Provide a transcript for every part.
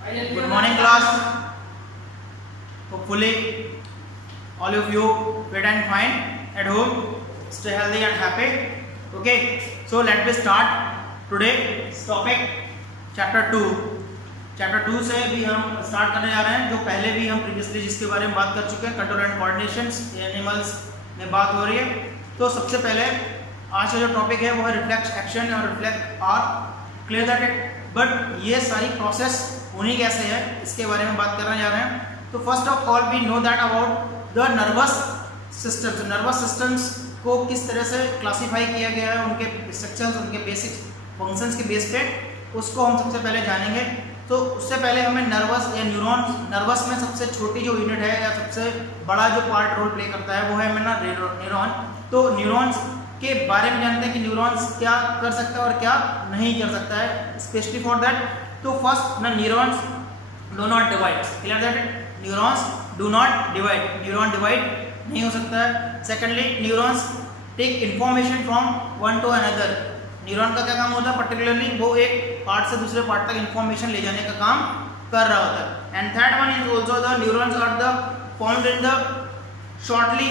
Good morning, class. Hopefully, all of you fit and fine at home. Stay healthy and happy. Okay, so let me start today's topic, chapter 2. Chapter 2 से भी हम start करने जा रहे हैं, जो पहले भी हम प्रीवियसली जिसके बारे में बात कर चुके हैं, कंट्रोल एंड कोऑर्डिनेशंस एनिमल्स में बात हो रही है। तो सबसे पहले आज का जो टॉपिक है वो है रिफ्लेक्स एक्शन और reflect are clear that it. But ये सारी प्रोसेस होनी कैसे है इसके बारे में बात करने जा रहे हैं। तो first of all we know that about the nervous systems. Nervous systems को किस तरह से क्लासीफाई किया गया है, उनके स्ट्रक्चर्स, उनके बेसिक फंक्शंस के बेस पे, उसको हम सबसे पहले जानेंगे। तो उससे पहले हमें नर्वस या न्यूरॉन, नर्वस में सबसे छोटी जो यूनिट है या सबसे बड़ा जो पार्ट रोल प्ले करता है वो है मेरा न्यूरॉन। तो न्यूरॉन्स के बारे में जानते हैं कि न्यूरॉन्स क्या कर सकता है और क्या नहीं कर सकता है, स्पेशली फॉर दैट। तो फर्स्ट ना, neurons do not divide, clear that neurons do not divide, neuron divide नहीं हो सकता है। Secondly, neurons take information from one to another. Neuron का क्या काम होता है, पर्टिकुलरली वो एक पार्ट से दूसरे पार्ट तक इन्फॉर्मेशन ले जाने का काम कर रहा होता है। And third one is also the neurons are the found in the shortly,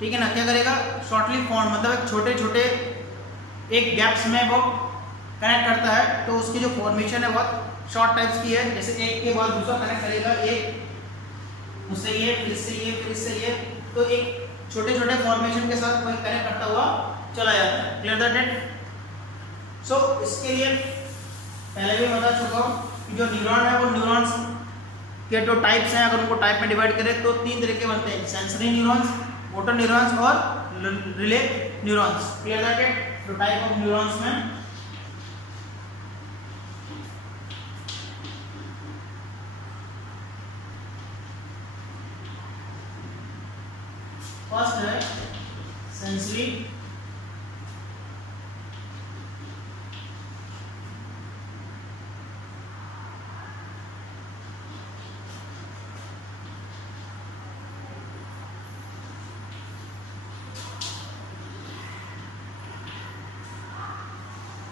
ठीक है ना, क्या करेगा, शॉर्टली फाउंड मतलब एक छोटे छोटे एक गैप्स में वो कनेक्ट करता है। तो उसकी जो फॉर्मेशन है बहुत शॉर्ट टाइप्स की है, जैसे एक के बाद दूसरा कनेक्ट करेगा, एक उससे ये, फिर इससे ये, फिर इससे ये, तो एक छोटे छोटे फॉर्मेशन के साथ कोई कनेक्ट करता हुआ चला जाता है, क्लियर दैट इट। सो इसके लिए पहले भी बता चुका हूँ कि जो न्यूरॉन है वो न्यूरॉन्स के जो टाइप्स हैं, अगर उनको टाइप में डिवाइड करें तो तीन तरह के बनते हैं, सेंसरी न्यूरॉन्स, मोटर न्यूरॉन्स और relay neurons, clear that it. तो टाइप ऑफ न्यूरॉन्स में फर्स्ट है sensory,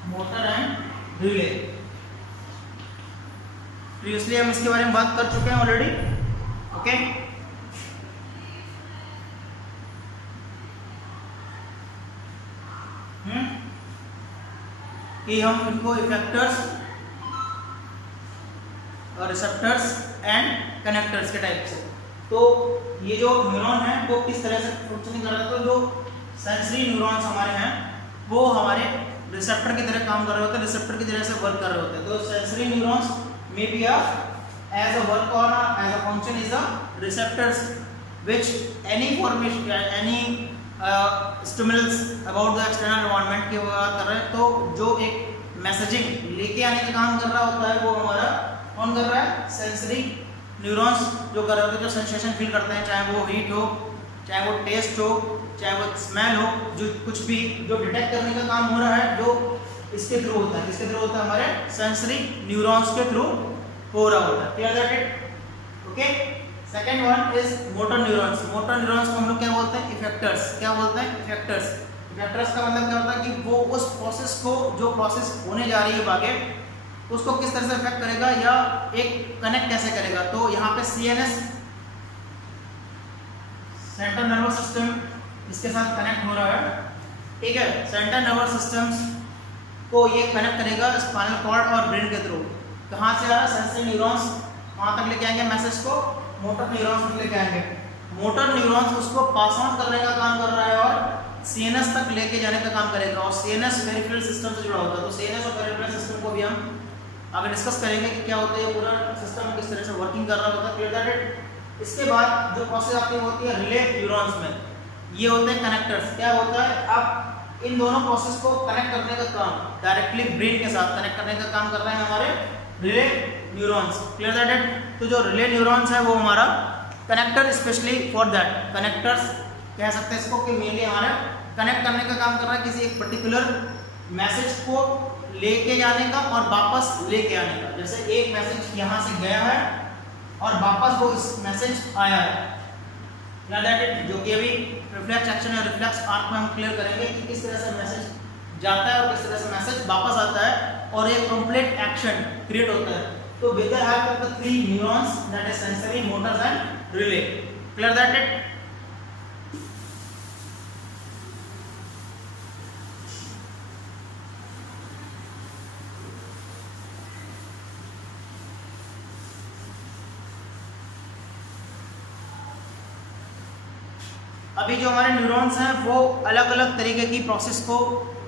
motor and relay. Previously हम इसके बारे में बात कर चुके हैं ऑलरेडी, ओके। कि हम इनको इफेक्टर्स और रिसेप्टर्स एंड कनेक्टर्स के टाइप से। तो ये जो न्यूरॉन है वो किस तरह से फंक्शनिंग कर रहा है, तो जो सेंसरी न्यूरॉन्स हमारे हैं वो हमारे रिसेप्टर की तरह काम कर रहे होते हैं, रिसेप्टर की तरह से वर्क कर रहे होते हैं। तो sensory neurons may be as a work और as a function is the receptors which any formation any stimulus about the external environment की बात कर रहे हैं, तो जो एक मैसेजिंग लेके आने का काम कर रहा होता है वो हमारा कौन कर रहा है, सेंसरी न्यूरॉन्स जो कर रहे होते हैं, जो सेंसेशन फील करते हैं, चाहे वो हीट हो, चाहे वो टेस्ट हो, चाहे वो स्मेल हो, जो कुछ भी जो डिटेक्ट करने का काम हो रहा है, जो इसके थ्रू होता है, किसके थ्रू होता है, हमारे सेंसरी न्यूरॉन्स के थ्रू हो रहा होता है, clear that it, okay. Second one is motor neurons. Motor neurons को हम लोग क्या बोलते हैं, इफेक्टर्स। क्या बोलते हैं, इफेक्टर्स। इफेक्टर्स का मतलब क्या होता है कि वो उस प्रोसेस को, जो प्रोसेस होने जा रही है आगे, उसको किस तरह से इफेक्ट करेगा या एक कनेक्ट कैसे करेगा। तो यहाँ पे सीएनएस, सेंट्रल नर्वस सिस्टम, इसके साथ कनेक्ट हो रहा है, ठीक है। सेंट्रल नर्वस सिस्टम्स को ये कनेक्ट करेगा स्पाइनल कॉर्ड और ब्रेन के थ्रू। कहाँ से आ रहा है, सेंसरी न्यूरॉन्स वहाँ तक लेके आएंगे मैसेज को, मोटर न्यूरॉन्स तक लेके आएंगे। मोटर न्यूरॉन्स उसको पास ऑन करने का काम कर रहा है और सीएनएस तक लेके जाने का काम करेगा, और सीएनएस पेरिफेरल सिस्टम से जुड़ा होता है। तो सीएनएस और पेरिफेरल सिस्टम को भी हम आगे डिस्कस करेंगे कि क्या होता है, ये पूरा सिस्टम किस तरह से वर्किंग कर रहा होता है, क्लियर दैट इट। इसके बाद जो प्रोसेस आपकी होती है रिले न्यूरॉन्स में, ये होते हैं कनेक्टर्स। क्या होता है, आप इन दोनों प्रोसेस को कनेक्ट करने का काम, डायरेक्टली ब्रेन के साथ कनेक्ट करने का काम कर रहे हैं हमारे relay neurons, clear that it. तो जो रिले न्यूरॉन्स है वो हमारा connector, specially for that connectors कह सकते हैं इसको, कि मेनली हमारा कनेक्ट करने का काम कर रहा है किसी एक पर्टिकुलर मैसेज को लेके जाने का और वापस लेके आने का। जैसे एक मैसेज यहाँ से गया है और वापस वो इस मैसेज आया है, क्लियर दैट इट, जो कि अभी रिफ्लेक्स एक्शन और रिफ्लेक्स आर्क में हम क्लियर करेंगे कि किस तरह से मैसेज जाता है और किस तरह से मैसेज वापस आता है और एक कंप्लीट एक्शन क्रिएट होता है। तो with the help of the 3 neurons, that is sensory, motor and relay. Clear that it? अभी जो हमारे न्यूरॉन्स हैं वो अलग अलग तरीके की प्रोसेस को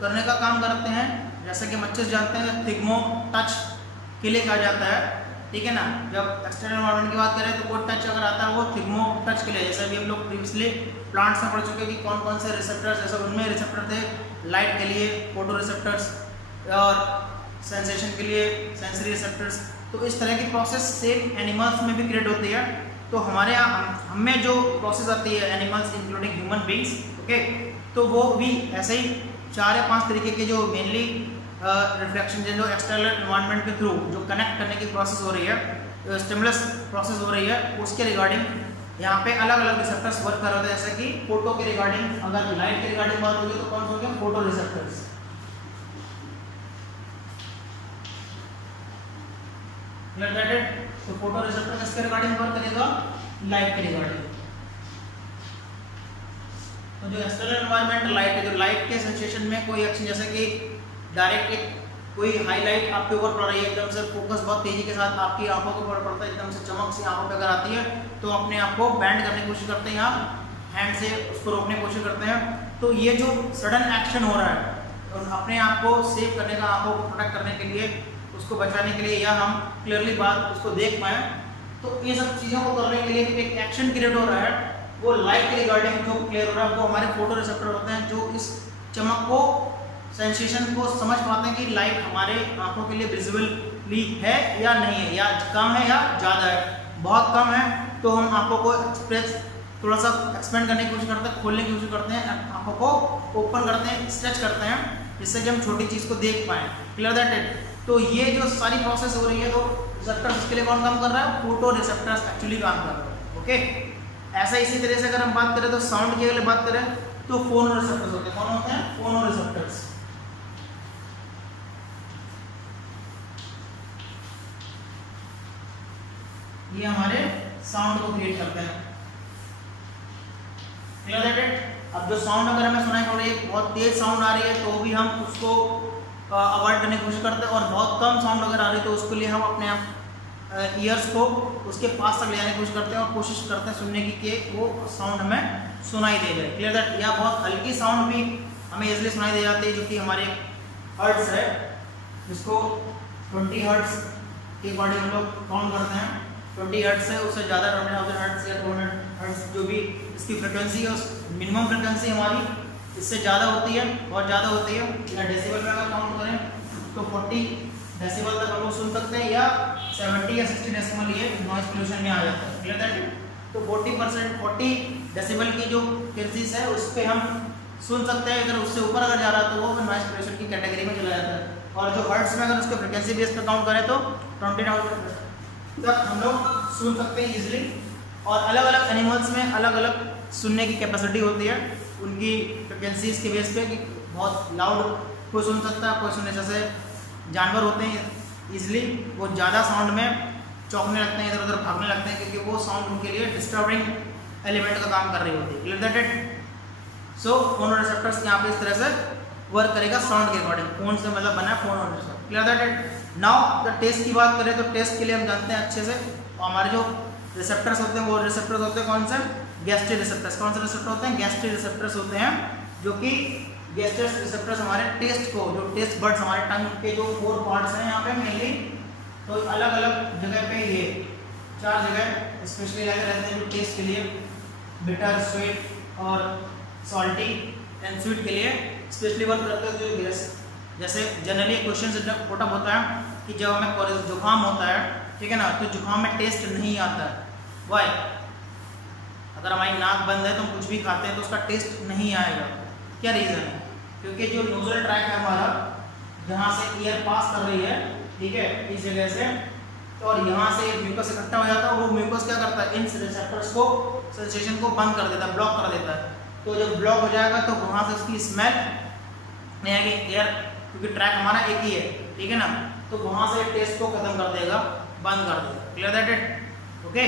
करने का काम करते हैं। जैसे कि बच्चे जानते हैं थिग्मो टच के लिए कहा जाता है, ठीक है ना। जब एक्सटर्नल एनवायरनमेंट की बात करें तो कोई टच अगर आता है वो थिग्मो टच के लिए, जैसे अभी हम लोग प्रीवियसली प्लांट्स में पढ़ चुके हैं कि कौन कौन से रिसेप्टर्स, जैसे उनमें रिसेप्टर थे लाइट के लिए फोटो रिसेप्टर्स और सेंसेशन के लिए सेंसरी रिसेप्टर्स। तो इस तरह की प्रोसेस सेम एनिमल्स में भी क्रिएट होती है। तो हमारे यहाँ हमें जो प्रोसेस आती है animals including human beings, okay, तो वो भी ऐसे ही 4 या 5 तरीके के जो मेनली रिफ्लेक्शन जो एक्सटर्नल एनवायरनमेंट के थ्रू जो कनेक्ट करने की प्रोसेस हो रही है, स्टिमुलस प्रोसेस हो रही है, उसके रिगार्डिंग यहाँ पे अलग अलग रिसेप्टर्स वर्क कर रहे हैं। जैसे कि फोटो के रिगार्डिंग, अगर लाइट के रिगार्डिंग बात होगी तो कौन से होंगे, फोटो रिसेप्टर्स। तो फोटो रिसेप्टर किसके रिगार्डिंग वर्क करेगा, लाइट के रिगार्डिंग। तो जो एक्सटर्नल एनवायरनमेंट लाइट है, जो लाइट के सेंसेशन में कोई एक्शन, जैसे कि डायरेक्ट कोई हाईलाइट आपके ऊपर पड़ रही है, एकदम से फोकस बहुत तेजी के साथ आपकी आंखों के ऊपर पड़ता है, एकदम से चमक सी आंखों पे अगर आती है तो अपने आप को बैंड करने की कोशिश करते हैं, यहाँ हैंड से उसको रोकने की कोशिश करते हैं। तो ये जो सडन एक्शन हो रहा है अपने आप को सेव करने का, आंखों को प्रोटेक्ट करने के लिए, उसको बचाने के लिए, या हम क्लियरली बात उसको देख पाए, तो ये सब चीज़ों को करने के लिए एक एक्शन क्रिएट हो रहा है। वो लाइट के रिगार्डिंग जो क्लियर हो रहा है वो हमारे फोटो रिसेप्टर होते हैं, जो इस चमक को, सेंसेशन को समझ पाते हैं कि लाइट हमारे आंखों के लिए विजिबली है या नहीं है, या कम है या ज़्यादा है। बहुत कम है तो हम आंखों को एक्सप्रेस थोड़ा सा एक्सपेंड करने की कोशिश करते हैं, खोलने की कोशिश करते हैं, आंखों को ओपन करते हैं, स्ट्रेच करते हैं, जिससे कि हम छोटी चीज़ को देख पाएँ। Clear that it? तो ये जो सारी प्रोसेस हो रही है, तो रिसेप्टर्स इसके लिए कौन काम कर रहा है, फोटो रिसेप्टर्स एक्चुअली काम कर रहे हैं। ओके, ऐसा इसी तरह से अगर हम बात करें तो साउंड की अगर बात करें तो फोनो रिसेप्टर्स होते हैं। कौन होते हैं, फोनो रिसेप्टर्स। ये हमारे साउंड को क्रिएट करते हैं। Clear that it? अब जो साउंड अगर हमें सुनाई पड़ रही है, बहुत तेज साउंड आ रही है तो भी हम उसको अवॉइड करने की कोशिश करते हैं, और बहुत कम साउंड अगर आ रही है तो उसके लिए हम अपने आप ईयर्स को उसके पास तक ले जाने की कोशिश करते हैं और कोशिश करते हैं सुनने की कि वो साउंड हमें सुनाई दे जाए। Clear that? या बहुत हल्की साउंड भी हमें इसलिए सुनाई दे जाती है, जो कि हमारे हर्ट्स है, जिसको 20 हर्ट्स के अकॉर्डिंग हम लोग काउंट करते हैं। 20 हर्ट्स है, उससे ज़्यादा 20,000 हर्ट्स या 200 हर्ट्स जो भी इसकी फ्रिक्वेंसी है, उस मिनिमम फ्रिक्वेंसी हमारी इससे ज़्यादा होती है, बहुत ज़्यादा होती है। या डेसिबल में अगर काउंट करें तो 40 डेसिबल तक हम लोग सुन सकते हैं, या 70 या 60 डेसिबल ये नॉइज पोल्यूशन में आ जाता है। Clear that? तो 40 डेसिबल की जो फ्रिक्वेंसीज है उस पर हम सुन सकते हैं। अगर उससे ऊपर अगर जा रहा है तो वो नॉइज पोल्यूशन की कैटेगरी में चला जाता है। और जो हर्ट्स में अगर उसके फ्रिक्वेंसी बेस पर काउंट करें तो 20,000 तक हम लोग सुन सकते हैं ईजिली। और अलग अलग एनिमल्स में अलग अलग सुनने की कैपेसिटी होती है, उनकी फ्रिक्वेंसीज के बेस पे, कि बहुत लाउड कोई सुन सकता है, कोई सुनने, जैसे जानवर होते हैं ईजिली वो ज़्यादा साउंड में चौंकने लगते हैं, इधर उधर भागने लगते हैं, क्योंकि वो साउंड उनके लिए डिस्टर्बिंग एलिमेंट का काम कर रही होती है। Clear that it? सो फोनो रिसेप्टर्स यहाँ पे इस तरह से वर्क करेगा साउंड के अकॉर्डिंग। फोन से मतलब बना है phono receptor. Clear that it? Now the taste की बात करें तो टेस्ट के लिए हम जानते हैं अच्छे से, हमारे जो रिसेप्टर्स होते हैं वो रिसेप्टर्स होते हैं कौन से, गैस्ट्रिक रिसेप्टर्स। कौन से रिसेप्टर होते हैं, गैस्ट्रिक रिसेप्टर्स होते हैं, जो कि गैस्ट्रिक रिसेप्टर्स हमारे टेस्ट को, जो टेस्ट बर्ड्स हमारे टंग के जो 4 पार्ट्स हैं यहाँ पे मेनली, तो अलग अलग जगह पे ये 4 जगह स्पेशली लगे रहते हैं जो टेस्ट के लिए, बिटर, स्वीट और सॉल्टी एंड स्वीट के लिए स्पेशली वर्क करते हैं। जैसे जनरली क्वेश्चन जब पुटअप होता है कि जब हमें जुकाम होता है, ठीक है ना, तो जुकाम में टेस्ट नहीं आता है। वाई? अगर हमारी नाक बंद है तो हम कुछ भी खाते हैं तो उसका टेस्ट नहीं आएगा। क्या रीज़न है? क्योंकि जो नोजल ट्रैक है हमारा, जहाँ से एयर पास कर रही है, ठीक है, इस जगह से, तो और यहाँ से म्यूकस इकट्ठा हो जाता है, वो म्यूकस क्या करता है, इन रिसेप्टर्स को, सेंसेशन को बंद कर देता है, ब्लॉक कर देता है। तो जब ब्लॉक हो जाएगा तो वहाँ से उसकी स्मेल नहीं आएगी, एयर, क्योंकि ट्रैक हमारा एक ही है, ठीक है ना, तो वहाँ से टेस्ट को खत्म कर देगा। बंद कर देते हैं। Clear that it? ओके,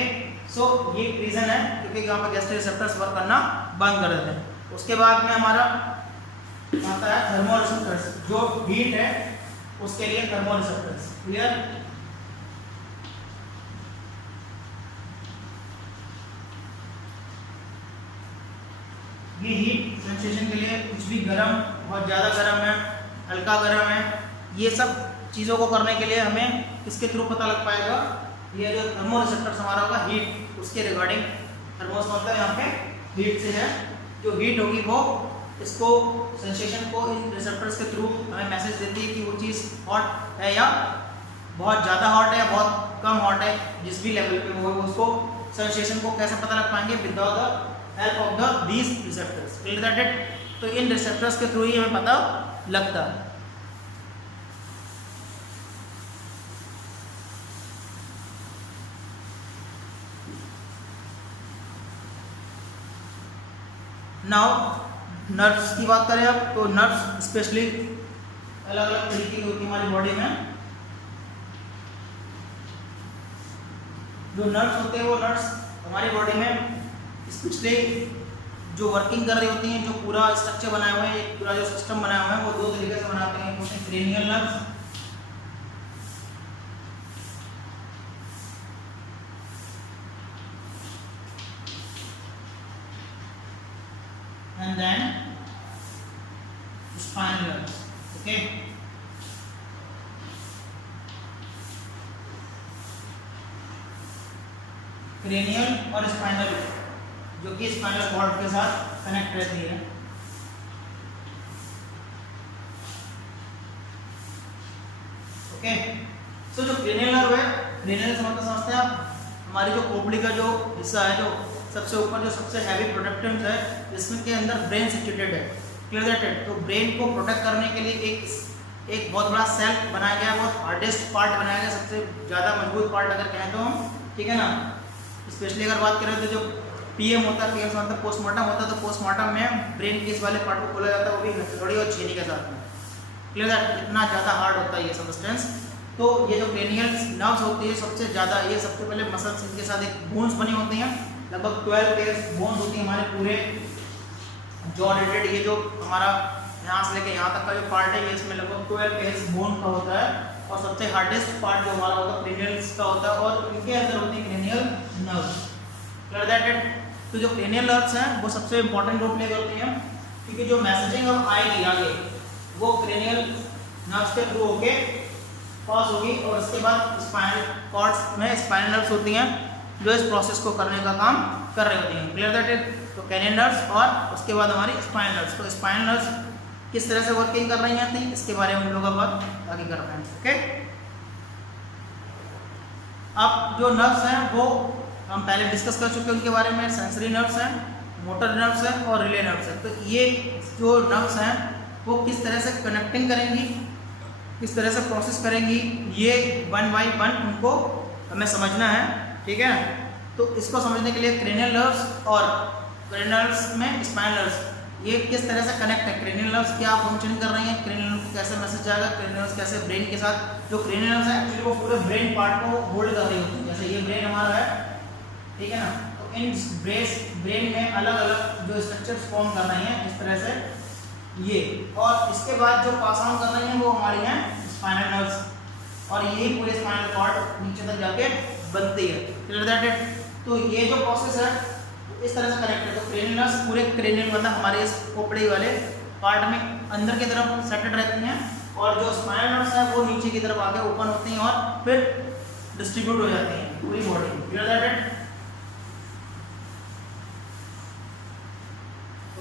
सो ये रीजन है क्योंकि यहाँ पे गैस्ट्रो रिसेप्टर्स वर्क करना बंद कर देते हैं। उसके बाद में हमारा आता है थर्मो रिसेप्टर्स, जो हीट है उसके लिए थर्मो रिसेप्टर्स। क्लियर? ये हीट सेंसेशन के लिए कुछ भी गर्म, बहुत ज़्यादा गर्म है, हल्का गर्म है, ये सब चीज़ों को करने के लिए हमें किसके थ्रू पता लग पाएगा? ये जो थर्मो रिसेप्टर्स हमारा होगा हीट, उसके रिगार्डिंग। थर्मोस मतलब यहाँ पे हीट से है, जो हीट होगी वो इसको सेंसेशन को इन रिसेप्टर्स के थ्रू हमें मैसेज देती है कि वो चीज़ हॉट है या बहुत ज़्यादा हॉट है या बहुत कम हॉट है, जिस भी लेवल पे वो उसको सेंसेशन को कैसे पता लग पाएंगे? Without the help of the these receptors. Clear that it? तो इन रिसेप्टर्स के थ्रू ही हमें पता लगता है। नाउ नर्व्स की बात करें अब, तो नर्व्स स्पेशली अलग अलग तरीके की होती है हमारी बॉडी में। जो नर्व्स होते हैं वो नर्व्स हमारी बॉडी में स्पेशली जो वर्किंग कर रही होती हैं, जो पूरा स्ट्रक्चर बनाया हुआ है, पूरा जो सिस्टम बनाया हुआ है, वो दो तरीके से बनाते हैं। Cranial nerves and then spinal nerves. Okay, cranial और स्पाइनल, जो कि स्पाइनल कॉर्ड के साथ कनेक्ट रहती है। ओके, सो जो क्रेनियल नर्व है, क्रेनियल समझते हैं आप, हमारी जो खोपड़ी का जो हिस्सा है, जो सबसे ऊपर, जो सबसे हैवी प्रोटेक्टेंट है, जिसमें के अंदर ब्रेन सिचुएटेड है। Clear that it? तो ब्रेन को प्रोटेक्ट करने के लिए एक बहुत बड़ा सेल बनाया गया है, बहुत हार्डेस्ट पार्ट बनाया गया, सबसे ज़्यादा मजबूत पार्ट अगर कहें तो हम, ठीक है ना। स्पेशली अगर बात करें तो जो पीएम होता है, पीएम मतलब पोस्टमार्टम होता है, तो पोस्टमार्टम में ब्रेन के इस वाले पार्ट को खोला जाता है, वो भी हथौड़ी और छेनी के साथ में। Clear that? इतना ज़्यादा हार्ड होता है ये सब्सटेंस। तो ये जो क्रेनियल नर्व्स होती है सबसे ज़्यादा, ये सबसे पहले मसल्स, इनके साथ एक बोन्स बनी होती हैं, लगभग 12 पेयर्स बोन्स होती है हमारे पूरे जॉ रिलेटेड। ये जो हमारा यहाँ से लेके यहाँ तक का जो पार्ट है, ये इसमें लगभग 12 पेयर्स बोन का होता है, और सबसे हार्डेस्ट पार्ट जो हमारा होता है क्रेनियल्स का होता है, और इनके अंदर होती है cranial nerves. Clear that it? तो जो क्रेनियल नर्व्स हैं वो सबसे इंपॉर्टेंट रोल प्ले करती हैं, क्योंकि जो मैसेजिंग अब आएगी आगे वो क्रेनियल नर्व्स के थ्रू होके पास होगी, और उसके बाद स्पाइनल कॉर्ड्स में स्पाइनल नर्व्स होती हैं जो इस प्रोसेस को करने का काम कर रही होती हैं। Clear that it? तो क्रेनियल नर्व्स और उसके बाद हमारी स्पाइनल नर्व्स। तो स्पाइनल नर्व्स किस तरह से वर्किंग कर रही हैं, इसके बारे में हम लोग अब आगे कर रहे हैं। ओके, अब जो नर्व्स हैं वो हम पहले डिस्कस कर चुके हैं उनके बारे में। सेंसरी नर्व्स हैं, मोटर नर्व्स हैं और रिले नर्व्स हैं। तो ये जो नर्व्स हैं वो किस तरह से कनेक्टिंग करेंगी, किस तरह से प्रोसेस करेंगी, ये 1 बाय 1 उनको हमें समझना है। ठीक है, तो इसको समझने के लिए क्रेनियल नर्व्स और क्रेनियल नर्व्स में स्पाइनल नर्व्स, ये किस तरह से कनेक्ट है, क्रेनियल नर्व्स क्या फंक्शन कर रही हैं, क्रेनियल नर्व्स कैसे मैसेज जाएगा, क्रेनियल नर्व्स कैसे ब्रेन के साथ, जो क्रेनियल नर्व्स है एक्चुअली वो पूरे ब्रेन पार्ट को होल्ड कर रही होती है। जैसे ये ब्रेन हमारा है, ठीक है ना, तो इन ब्रेन में अलग अलग जो स्ट्रक्चर्स फॉर्म कर रही हैं इस तरह से ये, और इसके बाद जो पास ऑन कर रही हैं वो हमारी हैं स्पाइनल नर्व्स, और यही पूरे स्पाइनल कॉर्ड नीचे तक जाके बनती है। Clear that it? तो ये जो प्रोसेस है इस तरह से कनेक्ट है। तो क्रेनियल नर्व्स पूरे क्रेनियल मतलब हमारे इस खोपड़ी वाले पार्ट में अंदर की तरफ सेटेड रहती हैं, और जो स्पाइनल नर्व्स हैं वो नीचे की तरफ आके ओपन होती हैं और फिर डिस्ट्रीब्यूट हो जाती हैं पूरी body. Clear that it?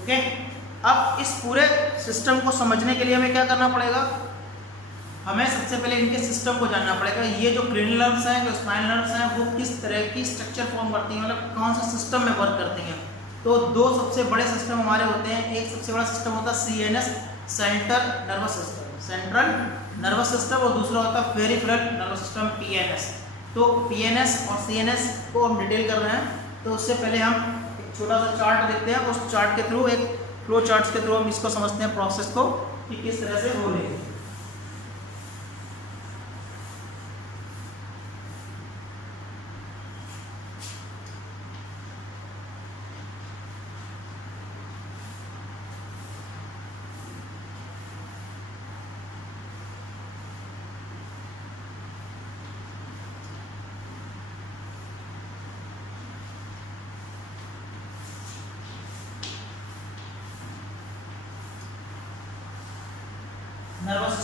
Okay, अब इस पूरे सिस्टम को समझने के लिए हमें क्या करना पड़ेगा, हमें सबसे पहले इनके सिस्टम को जानना पड़ेगा। ये जो क्रेनियल नर्व्स हैं, जो स्पाइनल नर्व्स हैं, वो किस तरह की स्ट्रक्चर फॉर्म करती हैं, मतलब कौन सा सिस्टम में वर्क करती हैं। तो दो सबसे बड़े सिस्टम हमारे होते हैं। एक सबसे बड़ा सिस्टम होता है CNS, central nervous system, central nervous system, और दूसरा होता है पेरिफेरल नर्वस सिस्टम, PNS। तो PNS और CNS को हम डिटेल कर रहे हैं, तो उससे पहले हम एक छोटा सा चार्ट देखते हैं। उस चार्ट के थ्रू, एक फ्लो चार्ट के थ्रू हम इसको समझते हैं प्रोसेस को कि किस तरह से हो रही है।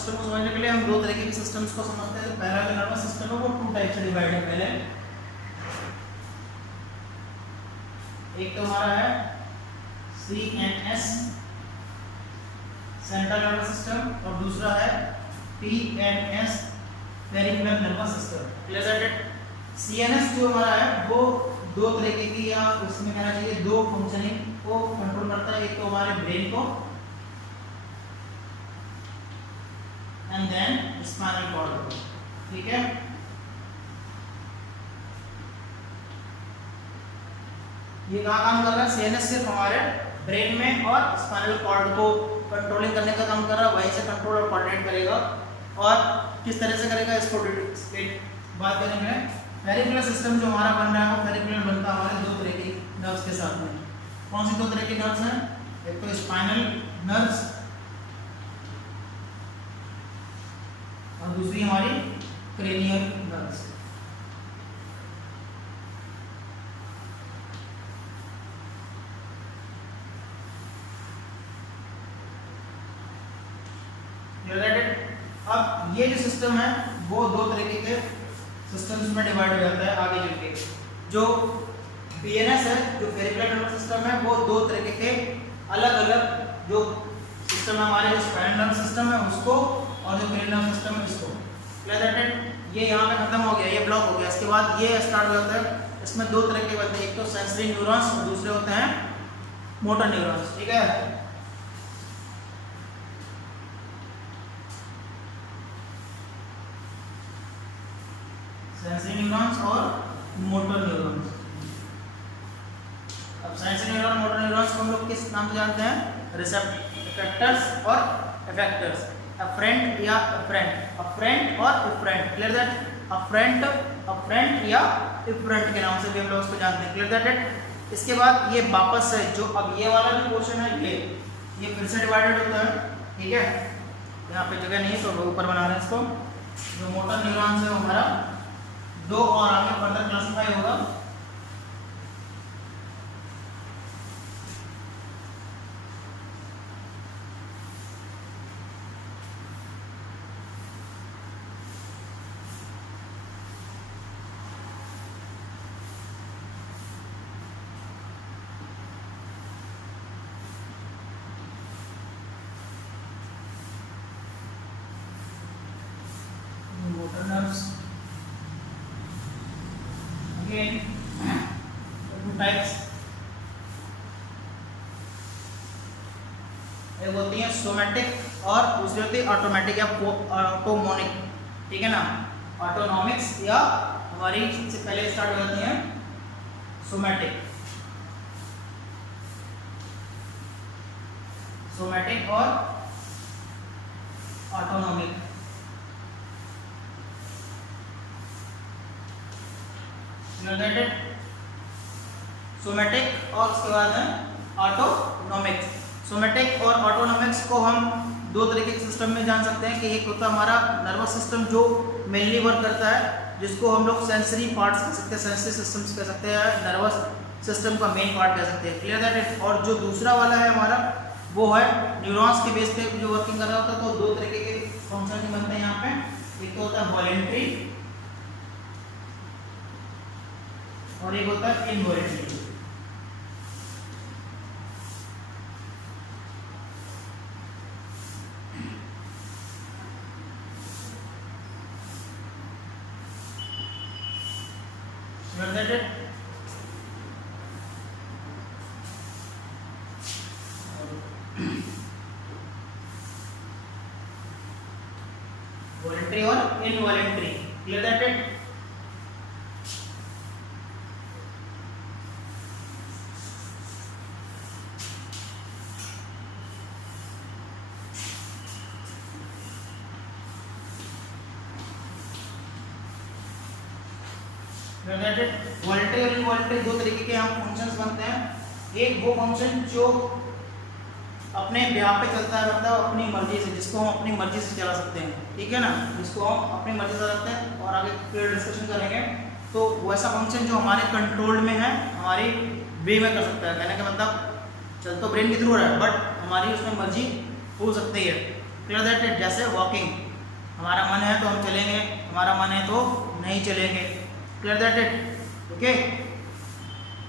सिस्टम को समझने के लिए हम दो तरीके के सिस्टम्स को समझते हैं। पहला जो नर्वस सिस्टम है वो टू टाइप से डिवाइड है। पहले एक तो हमारा है CNS सेंट्रल नर्वस सिस्टम और दूसरा है PNS peripheral nervous system. Clear है? CNS जो हमारा है वो दो तरीके की या उसमें कहना चाहिए दो फंक्शनिंग को कंट्रोल करता है। एक तो हमारे ब्रेन को एंड देन स्पाइनल कॉर्ड को। ठीक है, ये कहाँ काम कर रहा है? CNS सिर्फ हमारे ब्रेन में और स्पाइनल कॉर्ड को कंट्रोलिंग करने का काम कर रहा है, वहीं से कंट्रोल और कोऑर्डिनेट करेगा। और किस तरह से करेगा इसको बात करेंगे। पेरिफेरल सिस्टम जो हमारा बन रहा है वो पेरिफेरल बनता है हमारे दो तरह के नर्व्स के साथ में। कौन सी दो तरह के नर्व्स हैं? एक तो स्पाइनल नर्व्स और दूसरी हमारी क्रेनियल नर्व्स। अब ये जो सिस्टम है वो दो तरीके के सिस्टम्स में डिवाइड हो जाता है आगे चल के। जो PNS है, जो पेरिफेरल नर्वस सिस्टम है, वो दो तरीके के अलग अलग जो सिस्टम है हमारे, जो स्पाइनल नर्वस सिस्टम है उसको और जो क्रेनियल नर्वस सिस्टम है इसको। क्लियर? ये यहाँ पे खत्म हो गया, ये ब्लॉक हो गया। इसके बाद ये स्टार्ट हो जाता है। इसमें दो तरह के बनते हैं, एक तो सेंसरी न्यूरॉन्स और दूसरे होते हैं मोटर न्यूरॉन्स। ठीक है, सेंसरी न्यूरॉन्स और मोटर न्यूरॉन्स। अब सेंसरी न्यूरॉन मोटर न्यूरॉन्स को हम लोग किस नाम से जानते हैं? रिसेप्टर्स और इफेक्टर्स। अफरेंट या इफरेंट, अफरेंट और इफरेंट। Clear that? अफरेंट या इफरेंट के नाम से भी हम लोग उसको जानते हैं। Clear that? इसके बाद ये वापस से जो अब ये वाला जो पोर्शन है ये फिर से डिवाइडेड होता है। ठीक है, यहाँ पे जगह नहीं है तो ऊपर बना रहे हैं इसको। जो मोटर न्यूरॉन्स है वो हमारा दो और आगे फर्दर क्लासिफाई होगा। Motor nerves again two types। एक होती है सोमैटिक और दूसरी होती है ऑटोमेटिक या ऑटोमोनिक। ठीक है ना, ऑटोनॉमिक्स या हमारी सबसे पहले स्टार्ट हो जाती है सोमैटिक और ऑटोनॉमिक। सोमैटिक और उसके बाद है ऑटोनॉमिक। सोमैटिक और ऑटोनॉमिक्स को हम दो तरीके के सिस्टम में जान सकते हैं कि एक होता है हमारा नर्वस सिस्टम जो मेनली वर्क करता है, जिसको हम लोग सेंसरी पार्ट्स कह सकते हैं, सेंसरी सिस्टम्स कह सकते हैं, नर्वस सिस्टम का मेन पार्ट कह सकते हैं। Clear that? और जो दूसरा वाला है हमारा वो है न्यूरॉन्स के बेस पे जो वर्किंग कर रहा होता है। तो दो तरीके के फंक्शन बनते हैं यहाँ पे। एक तो होता है वॉलेंट्री और एक होता है इनवॉलेंट्री। वॉलेंट्री और इनवॉलेंट्री। Clear that? वॉलेंट्री और इनवॉलेंट्री दो तरीके के हम फंक्शंस बनते हैं। एक वो फंक्शन जो अपने ब्याह पे चलता है, मतलब अपनी मर्जी से, जिसको हम अपनी मर्जी से चला सकते हैं। ठीक है ना, जिसको हम अपनी मर्जी से चलाते हैं और आगे फिर डिस्कशन करेंगे। तो वैसा फंक्शन जो हमारे कंट्रोल में है, हमारी वे में कर सकता है। कहने का मतलब चल तो ब्रेन के थ्रू रहा है बट हमारी उसमें मर्जी हो सकती है। क्लियर दैट इट, जैसे वॉकिंग, हमारा मन है तो हम चलेंगे, हमारा मन है तो नहीं चलेंगे, क्लियर दैट इट, ओके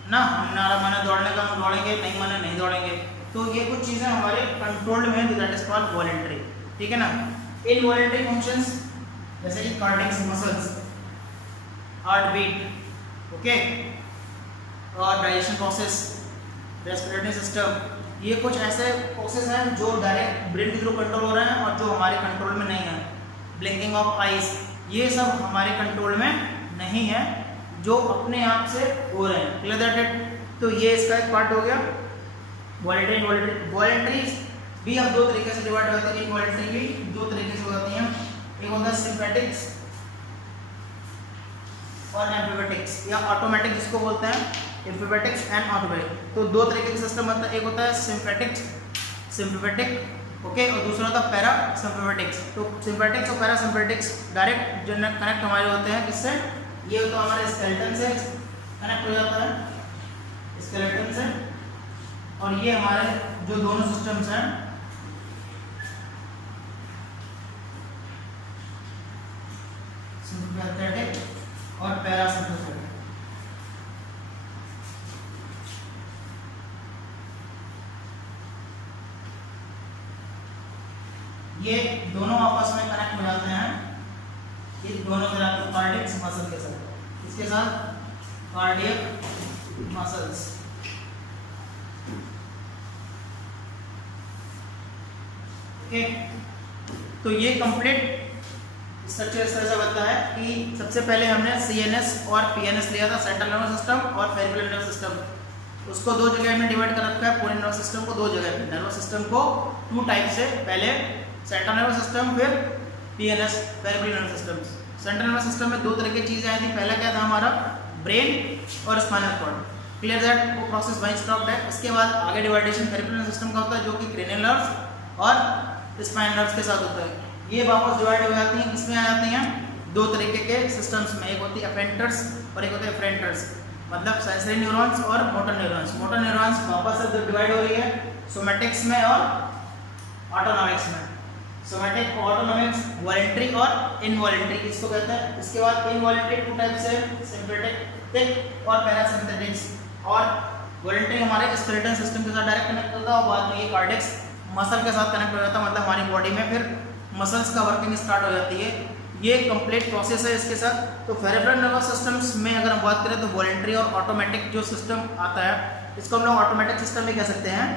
ना, हमारा मन है दौड़ने का हम दौड़ेंगे, नहीं मन है नहीं दौड़ेंगे। तो ये कुछ चीज़ें हमारे कंट्रोल्ड में है, दैट इज कॉल्ड वॉलंटरी, ठीक है ना। इनवॉलंटरी फंक्शंस जैसे कि cardiac muscles, heart beat, okay, और डाइजेशन प्रोसेस, रेस्पिरेटरी सिस्टम, ये कुछ ऐसे प्रोसेस हैं जो डायरेक्ट ब्रेन के थ्रू कंट्रोल हो रहे हैं और जो हमारे कंट्रोल में नहीं है। ब्लिंकिंग ऑफ आइज, ये सब हमारे कंट्रोल में नहीं है, जो अपने आप से हो रहे हैं, क्लियर दैट इट। तो ये इसका एक पार्ट हो गया। वॉलंटरी, इनवॉलंटरी, वॉलंटरी भी अब दो तरीके से डिवाइड होते हैं, इनवॉलंटरी भी दो तरीके से होती हैं, एक होता है सिंपैथिक्स और एम्फीबैटिक्स, या ऑटोमेटिक जिसको बोलते हैं, एम्फीबैटिक्स एंड ऑटोमेटिक। तो दो तरीके का सिस्टम होता है, एक होता है सिंपैथिक, ओके, और दूसरा होता है पैरा सिंपैथिक्स। तो सिंपैथिक्स और पैरा सिंपैथिक्स डायरेक्ट कनेक्ट हमारे होते हैं किससे, ये तो हमारे स्केलेटन से कनेक्ट हो जाता है, स्केलेटन से, और ये हमारे जो दोनों सिस्टम्स हैं सिंपैथेटिक और पैरासिम्पैथेटिक, ये दोनों आपस में कनेक्ट हो जाते हैं, ये दोनों कार्डियक मसल के साथ, इसके साथ कार्डियक मसल्स, ओके। तो ये कंप्लीट स्ट्रक्चर इस तरह से बनता है कि सबसे पहले हमने CNS और PNS लिया था, सेंट्रल नर्वस सिस्टम और पेरिफेरल नर्वस सिस्टम। उसको दो जगह में डिवाइड कर रखा है, पूरे नर्वस सिस्टम को दो जगह में, नर्वस सिस्टम को टू टाइप से, पहले सेंट्रल नर्वस सिस्टम, फिर PNS, peripheral nervous system. Central nervous system में दो तरह की चीज़ें आई थी, पहला क्या था हमारा ब्रेन और स्पाइनल कॉर्ड, क्लियर दैट, वो प्रोसेस वहीं स्टॉप्ड है। उसके बाद आगे डिवाइडेशन पेरिफेरल नर्वस सिस्टम का होता है, जो कि क्रेनियल नर्व्स और स्पाइनल नर्व्स के साथ होता है। ये वापस डिवाइड हो जाती हैं, इसमें आ जाती हैं दो तरीके के सिस्टम्स में, एक होती है अफेरेंटर्स और एक होते हैं एफरेंटर्स, मतलब सेंसरी न्यूरॉन्स और मोटर न्यूरॉन्स। मोटर न्यूरॉन्स वापस से डिवाइड हो रही है सोमैटिक्स में और ऑटोनॉमिक्स में, सोमैटिक और ऑटोनॉमिक्स, वॉलंटरी और इनवॉलंटरी इसको कहते हैं। इसके बाद इनवॉलंटरी टू टाइप से, सिंपैथिक और पैरासिम्पैथिक्स, और वॉलंटरी हमारे स्केलेटन सिस्टम के साथ डायरेक्ट कनेक्ट होता है और बाद में ये कार्डियक मसल के साथ कनेक्ट हो जाता है, मतलब हमारी बॉडी में फिर मसल्स का वर्किंग स्टार्ट हो जाती है। ये कंप्लीट प्रोसेस है इसके साथ। तो पेरिफेरल नर्वस सिस्टम्स में अगर हम बात करें तो वॉलंटरी और ऑटोमेटिक जो सिस्टम आता है, इसको हम लोग ऑटोमेटिक सिस्टम भी कह सकते हैं,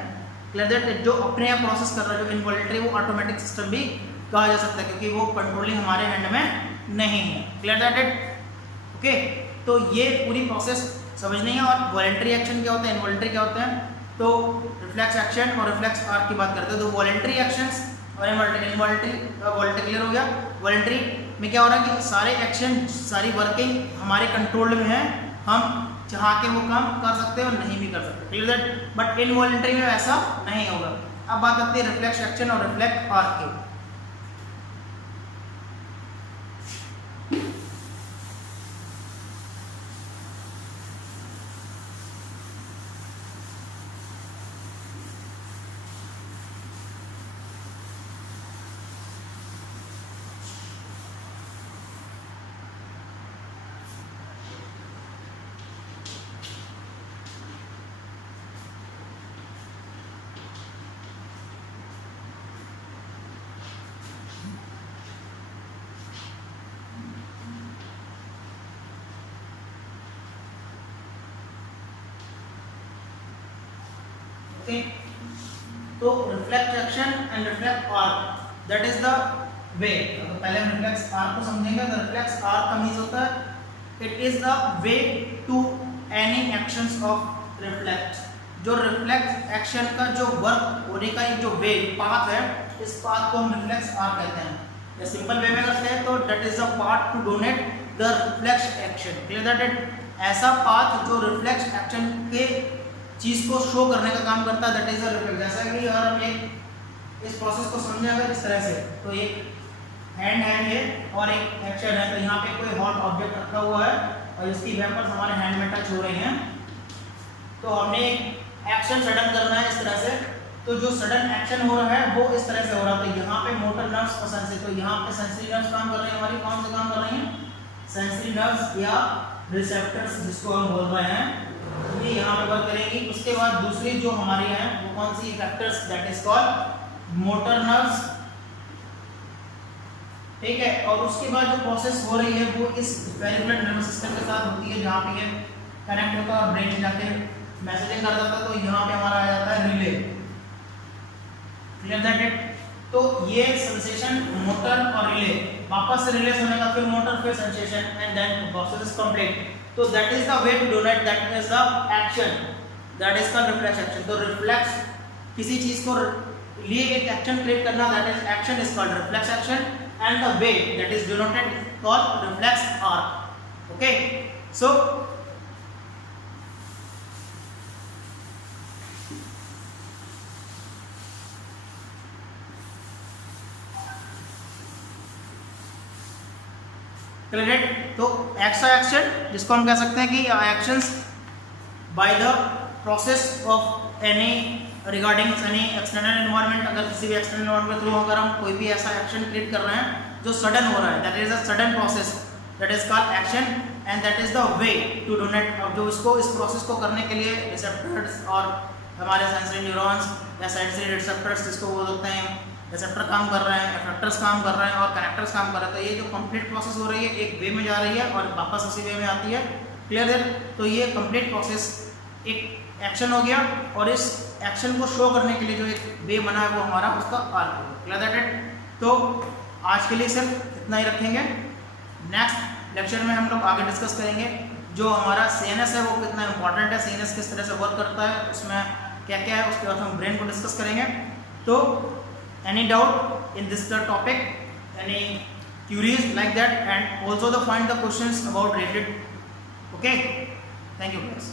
क्लियर दैट, जो अपने आप प्रोसेस कर रहा है, जो इनवॉलंटरी, वो ऑटोमेटिक सिस्टम भी कहा जा सकता है, क्योंकि वो कंट्रोलिंग हमारे हैंड में नहीं है, क्लियर दैट, ओके। तो ये पूरी प्रोसेस समझनी है। और वॉलंटरी एक्शन क्या होता है, इनवॉलंटरी क्या होता है, तो रिफ्लेक्स एक्शन और रिफ्लेक्स आर्क की बात करते हैं। तो वॉलंटरी एक्शंस और इनवॉलंटरी, वॉलंटरी क्लियर हो गया। वॉलंटरी में क्या हो रहा है कि सारे एक्शन, सारी वर्किंग हमारे कंट्रोल में है, हम चाह के वो काम कर सकते हैं और नहीं भी कर सकते, क्लियर दैट। बट इनवॉलंटरी में ऐसा नहीं होगा। अब बात करते हैं रिफ्लेक्स एक्शन और रिफ्लेक्स आर्क की। ओके, तो reflex action and reflex arc, that is the वे। पहले हम रिफ्लेक्स आर्क को समझेंगे। तो रिफ्लेक्स आर्क का मीन्स होता है it is the way to any actions of reflex. जो रिफ्लेक्स एक्शन का जो वर्क होने का एक जो वे, पाथ है, इस पाथ को हम रिफ्लेक्स आर्क कहते हैं। या सिंपल वे में करते हैं तो that is the path to denote the reflex action, clear that. ऐसा पाथ जो रिफ्लेक्स एक्शन के चीज को शो करने का काम करता है, दैट इज द रिफ्लेक्स। जैसा कि अगर हम एक इस प्रोसेस को समझें अगर इस तरह से, तो एक हैंड है ये और एक एक्शन है, तो यहाँ पे कोई हॉट ऑब्जेक्ट रखा हुआ है और इसकी वेपर्स हमारे हैंड में टच हो रही हैं, तो हमने एक एक्शन सडन करना है इस तरह से, तो जो सडन एक्शन हो रहा है वो इस तरह से हो रहा है। तो यहाँ पे मोटर नर्व्स और सेंसरी, तो यहाँ पे सेंसरी नर्व्स काम कर रही हैं हमारी, कौन से काम कर रही हैं, सेंसरी नर्व्स या रिसेप्टर्स जिसको हम बोल रहे हैं, ये यहाँ पे वर्क करेंगी। उसके बाद दूसरी जो हमारी है वो कौन सी, effectors, that is called motor nerves, ठीक है। और उसके बाद जो प्रोसेस हो रही है वो इस पेरिफेरल नर्वस सिस्टम के साथ होती है, जहाँ पे ये कनेक्ट होता है और ब्रेन जाके मैसेजिंग कर जाता है। तो यहाँ पे हमारा आ जाता है रिले, क्लियर दैट इट। तो ये सेंसेशन, मोटर और रिले, वापस से रिले होने का, फिर मोटर, फिर sensation, and then process is complete. तो that is the way to do that, that is the action, that is called reflex action. तो रिफ्लेक्स, किसी चीज को लिए एक एक्शन क्रिएट करना, that is action is called reflex action, and the way that is denoted called reflex arc. Okay, so clear? तो extra action जिसको हम कह सकते हैं कि actions by the process of any regarding any external environment, अगर किसी भी एक्सटर्नल एनवायरनमेंट के थ्रू अगर हम कोई भी ऐसा एक्शन क्रिएट कर रहे हैं जो सडन हो रहा है, that is a sudden process, that is called action, and that is the way to denote. अब जो इसको, इस प्रोसेस को करने के लिए रिसेप्टर्स और हमारे सेंसरी न्यूरॉन्स या सेंसरी रिसेप्टर्स जिसको बोल सकते हैं, रिसेप्टर काम कर रहे हैं, इफेक्टर्स काम कर रहे हैं और कनेक्टर्स काम कर रहे हैं। तो ये जो कंप्लीट प्रोसेस हो रही है एक वे में जा रही है और वापस उसी वे में आती है, क्लियर है। तो ये कंप्लीट प्रोसेस एक एक्शन हो गया, और इस एक्शन को शो करने के लिए जो एक वे बना है वो हमारा उसका आर्क होगा, क्लियर दैट इट। तो आज के लिए सिर्फ इतना ही रखेंगे। नेक्स्ट लेक्चर में हम लोग आगे डिस्कस करेंगे जो हमारा सीएनएस है वो कितना इंपॉर्टेंट है, सीएनएस किस तरह से वर्क करता है, उसमें क्या क्या है, उसके बाद हम ब्रेन को डिस्कस करेंगे। तो any doubt in this topic, any curies like that, and also the find the questions about related. Okay, thank you guys.